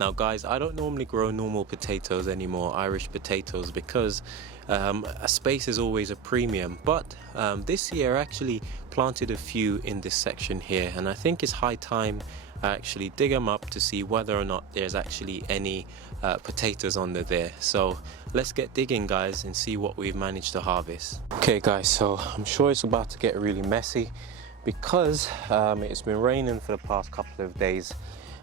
Now guys, I don't normally grow normal potatoes anymore, Irish potatoes, because a space is always a premium. But this year I actually planted a few in this section here, and I think it's high time I actually dig them up to see whether or not there's actually any potatoes under there. So let's get digging guys and see what we've managed to harvest. Okay guys, so I'm sure it's about to get really messy because it's been raining for the past couple of days.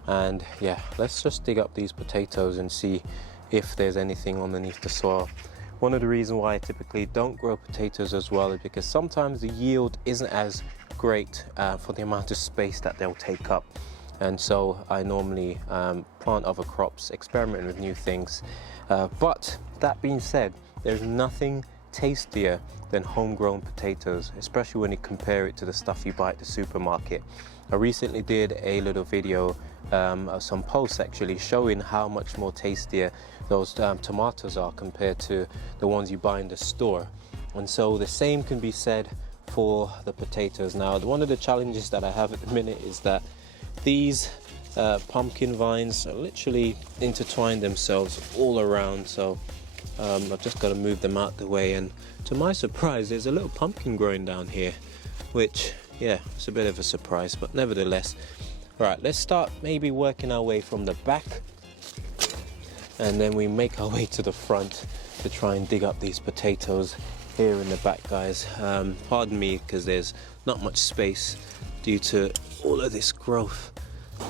And yeah, let's just dig up these potatoes and see if there's anything underneath the soil. One of the reasons why I typically don't grow potatoes as well is because sometimes the yield isn't as great for the amount of space that they'll take up. And so I normally plant other crops, experiment with new things. But that being said, there's nothing tastier than homegrown potatoes, especially when you compare it to the stuff you buy at the supermarket. I recently did a little video, some posts actually, showing how much more tastier those tomatoes are compared to the ones you buy in the store. And so the same can be said for the potatoes. Now, one of the challenges that I have at the minute is that these pumpkin vines are literally intertwined themselves all around. So I've just got to move them out the way, and to my surprise there's a little pumpkin growing down here, which yeah, it's a bit of a surprise, but nevertheless. Right, let's start maybe working our way from the back, and then we make our way to the front to try and dig up these potatoes here in the back guys. Pardon me because there's not much space due to all of this growth.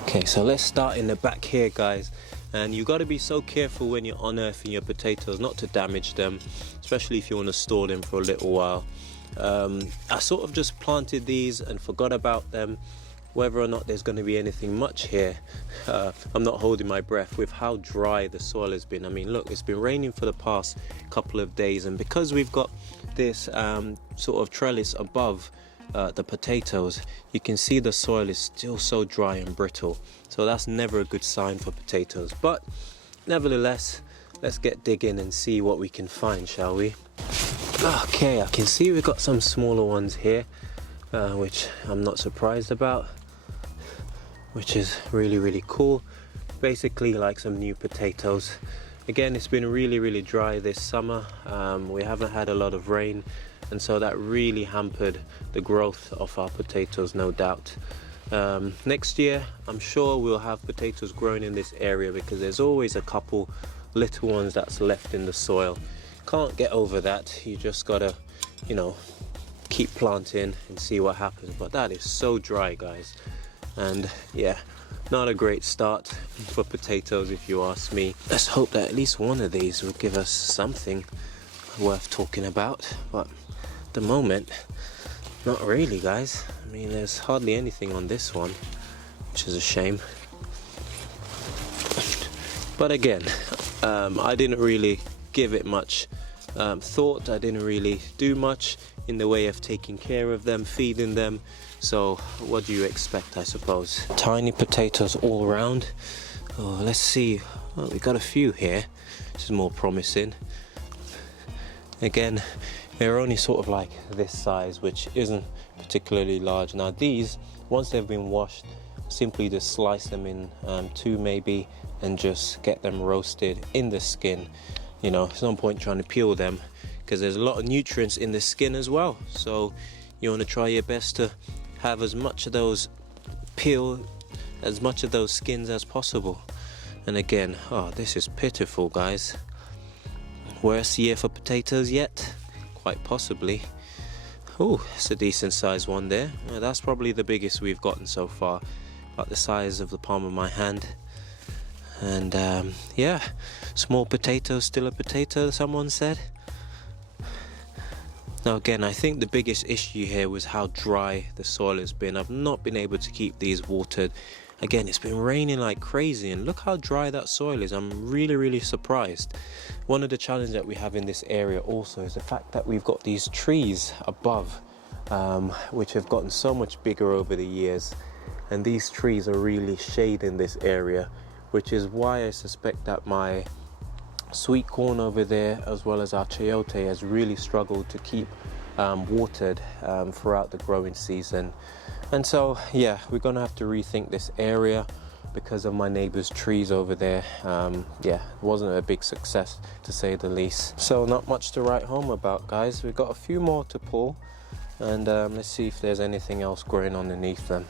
Okay, so let's start in the back here guys. And you've got to be so careful when you're unearthing your potatoes not to damage them, especially if you want to store them for a little while. I sort of just planted these and forgot about them. Whether or not there's going to be anything much here, I'm not holding my breath with how dry the soil has been. I mean, look, it's been raining for the past couple of days, and because we've got this sort of trellis above the potatoes, you can see the soil is still so dry and brittle. So that's never a good sign for potatoes. But nevertheless, let's get digging and see what we can find, shall we? Okay, I can see we've got some smaller ones here, which I'm not surprised about, which is really cool. Basically like some new potatoes. Again, it's been really dry this summer. We haven't had a lot of rain, and so that really hampered the growth of our potatoes, no doubt. Next year I'm sure we'll have potatoes growing in this area, because there's always a couple little ones that's left in the soil. Can't get over that. You just gotta, you know, keep planting and see what happens. But that is so dry guys, and yeah, not a great start for potatoes if you ask me. Let's hope that at least one of these will give us something worth talking about, but at the moment not really guys. I mean, there's hardly anything on this one, which is a shame. But again, I didn't really give it much thought. I didn't really do much in the way of taking care of them, feeding them. So what do you expect, I suppose? Tiny potatoes all around. Oh, let's see. Well, we got a few here. This is more promising. Again, they're only sort of like this size, which isn't particularly large. Now these, once they've been washed, simply just slice them in two maybe, and just get them roasted in the skin. You know, there's no point trying to peel them because there's a lot of nutrients in the skin as well. So you want to try your best to have as much of those as much of those skins as possible. And again, oh, this is pitiful guys. Worst year for potatoes yet? Quite possibly. Oh, it's a decent sized one there. That's probably the biggest we've gotten so far, about the size of the palm of my hand. And yeah, small potato, still a potato, someone said. Now again, I think the biggest issue here was how dry the soil has been. I've not been able to keep these watered. Again, it's been raining like crazy, and look how dry that soil is. I'm really surprised. One of the challenges that we have in this area also is the fact that we've got these trees above, which have gotten so much bigger over the years, and these trees are really shading this area, which is why I suspect that my sweet corn over there, as well as our chayote, has really struggled to keep watered throughout the growing season. And so yeah, we're gonna have to rethink this area. because of my neighbor's trees over there. Yeah, it wasn't a big success to say the least. So not much to write home about, guys. We've got a few more to pull, and let's see if there's anything else growing underneath them.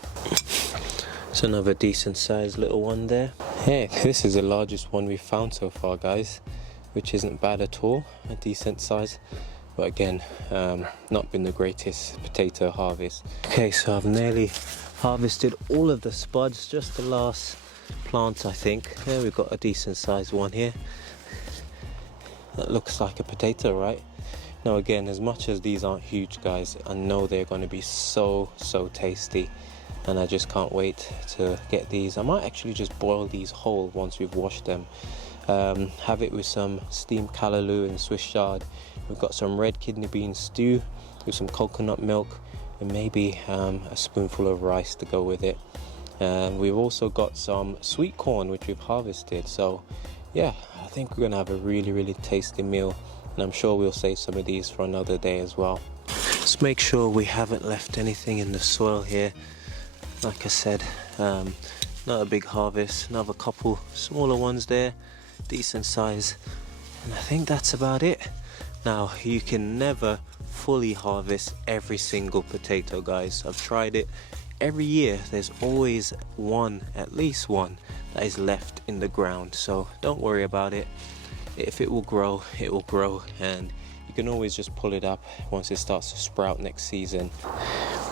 It's another decent sized little one there. Hey, this is the largest one we've found so far, guys, which isn't bad at all, a decent size. But again, not been the greatest potato harvest. Okay, so I've nearly harvested all of the spuds, just the last plants, I think. There, we've got a decent sized one here. That looks like a potato, right? Now again, as much as these aren't huge, guys, I know they're going to be so tasty, and I just can't wait to get these. I might actually just boil these whole once we've washed them. Have it with some steamed callaloo and Swiss chard. We've got some red kidney bean stew with some coconut milk, and maybe a spoonful of rice to go with it. We've also got some sweet corn which we've harvested. So yeah, I think we're gonna have a really tasty meal, and I'm sure we'll save some of these for another day as well. Let's make sure we haven't left anything in the soil here. Like I said, not a big harvest, another couple smaller ones there, decent size, and I think that's about it. Now, you can never fully harvest every single potato, guys. I've tried it. Every year there's always one, at least one, that is left in the ground, so don't worry about it. If it will grow, it will grow, and you can always just pull it up once it starts to sprout next season.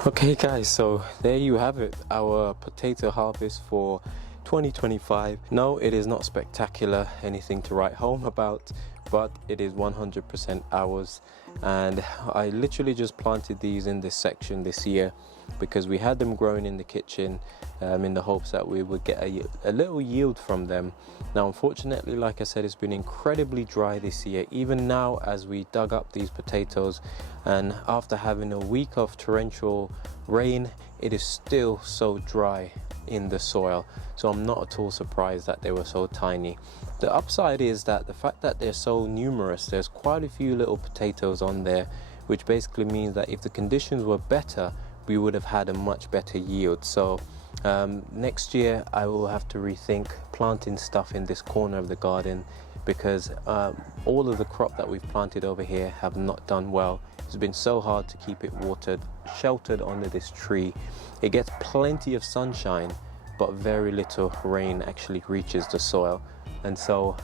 Okay guys, so there you have it, our potato harvest for 2025. No, it is not spectacular, anything to write home about, but it is 100% ours. And I literally just planted these in this section this year because we had them growing in the kitchen, in the hopes that we would get a little yield from them. Now unfortunately, like I said, it's been incredibly dry this year. Even now, as we dug up these potatoes, and after having a week of torrential rain, it is still so dry in the soil. So I'm not at all surprised that they were so tiny. The upside is that the fact that they're so numerous, there's quite a few little potatoes on there, which basically means that if the conditions were better, we would have had a much better yield. So next year I will have to rethink planting stuff in this corner of the garden, because all of the crop that we've planted over here have not done well. It's been so hard to keep it watered, sheltered under this tree. It gets plenty of sunshine, but very little rain actually reaches the soil. And so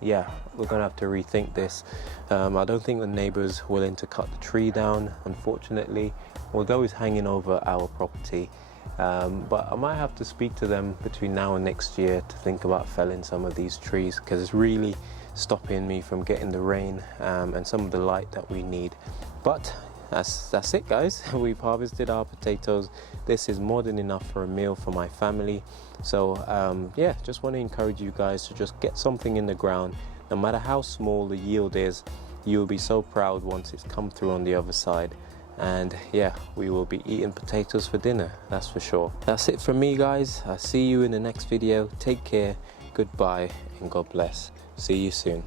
yeah, we're gonna have to rethink this. I don't think the neighbor's willing to cut the tree down, unfortunately, although it's hanging over our property. But I might have to speak to them between now and next year to think about felling some of these trees, because it's really stopping me from getting the rain and some of the light that we need. But that's it, guys. We've harvested our potatoes. This is more than enough for a meal for my family. So yeah, just want to encourage you guys to just get something in the ground. No matter how small the yield is, you'll be so proud once it's come through on the other side. And yeah, we will be eating potatoes for dinner, that's for sure. That's it from me, guys. I'll see you in the next video. Take care, goodbye, and God bless. See you soon.